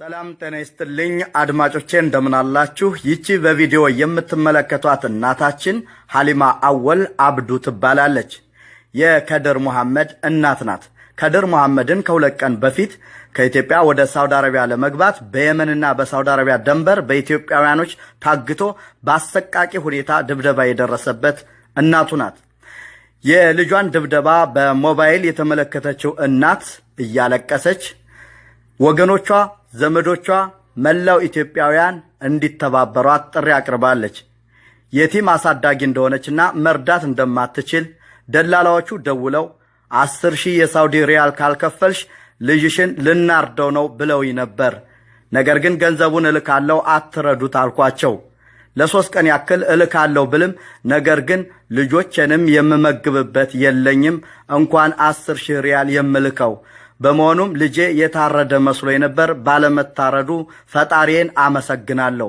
ሰላም ጤና ይስጥልኝ አድማጮቼ እንደምን አላችሁ? ይቺ በቪዲዮ የምትመለከቷት እናታችን ሐሊማ አወል አብዱ ትባላለች። የከድር መሐመድ እናት ናት። ከድር መሐመድን ከሁለት ቀን በፊት ከኢትዮጵያ ወደ ሳውዲ አረቢያ ለመግባት በየመንና በሳውዲ አረቢያ ድንበር በኢትዮጵያውያኖች ታግቶ በአሰቃቂ ሁኔታ ድብደባ የደረሰበት እናቱ ናት። የልጇን ድብደባ በሞባይል የተመለከተችው እናት እያለቀሰች ወገኖቿ ዘመዶቿ መላው ኢትዮጵያውያን እንዲተባበሯት ጥሪ አቅርባለች። የቲም አሳዳጊ እንደሆነችና መርዳት እንደማትችል ደላላዎቹ ደውለው 10,000 የሳውዲ ሪያል ካልከፈልሽ ልጅሽን ልናርደው ነው ብለውኝ ነበር። ነገር ግን ገንዘቡን እልካለሁ አትረዱት አልኳቸው። ለ3 ቀን ያክል እልካለሁ ብልም ነገር ግን ልጆችንም የምመግብበት የለኝም እንኳን 10,000 ሪያል የምልከው። በመሆኑም ልጄ የታረደ መስሎኝ ነበር። ባለመታረዱ ፈጣሪዬን አመሰግናለሁ።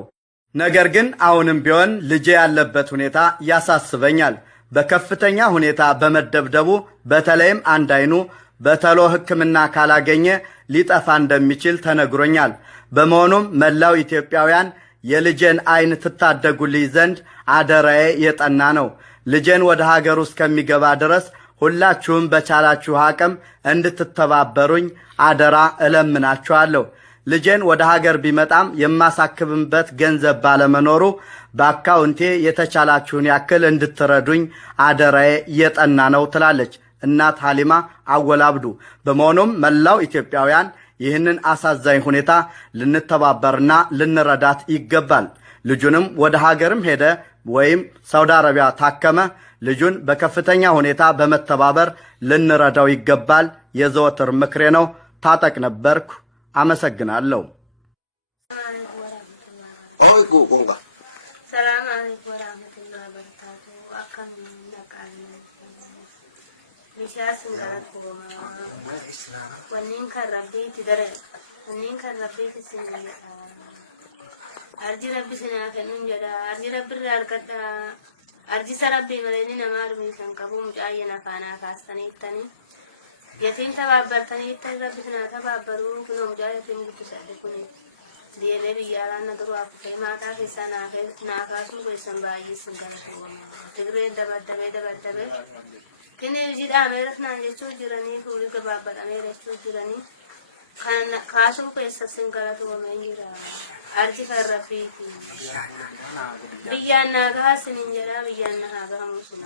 ነገር ግን አሁንም ቢሆን ልጄ ያለበት ሁኔታ ያሳስበኛል። በከፍተኛ ሁኔታ በመደብደቡ በተለይም አንድ አይኑ በተሎ ሕክምና ካላገኘ ሊጠፋ እንደሚችል ተነግሮኛል። በመሆኑም መላው ኢትዮጵያውያን የልጄን አይን ትታደጉልኝ ዘንድ አደራዬ የጠና ነው። ልጄን ወደ ሀገር ውስጥ ከሚገባ ድረስ ሁላችሁም በቻላችሁ አቅም እንድትተባበሩኝ አደራ እለምናችኋለሁ። ልጄን ወደ ሀገር ቢመጣም የማሳክብበት ገንዘብ ባለመኖሩ በአካውንቴ የተቻላችሁን ያክል እንድትረዱኝ አደራዬ የጠና ነው ትላለች እናት ሐሊማ አወል አብዱ። በመሆኑም መላው ኢትዮጵያውያን ይህንን አሳዛኝ ሁኔታ ልንተባበርና ልንረዳት ይገባል። ልጁንም ወደ ሀገርም ሄደ ወይም ሳውዲ አረቢያ ታከመ ልጁን በከፍተኛ ሁኔታ በመተባበር ልንረዳው ይገባል የዘወትር ምክሬ ነው። ታጠቅ ነበርኩ። አመሰግናለሁ። ሰላም አለይኩም ወራህመቱላሂ ወበረካቱ። arji rabbi sina kenun jada arji rabbi arqada arji sarabbi maleni namar mi sankabu mujayna fana kastanitani yatin tababartani rabbi sina tababaru kuno mujayatin bisadekuni dele biyala nadru afte mata hisana ke nakasu ko sambayi singana tigre dabadabe kene jida merasna jechu jirani kuli babada merechu jirani kana kasu ko singala to mengira arji karrafiti biyana gahasin jara biyana gahamusun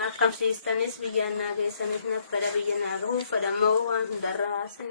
akam sistanis biyana gesanis na pada biyana ru pada mawan darasan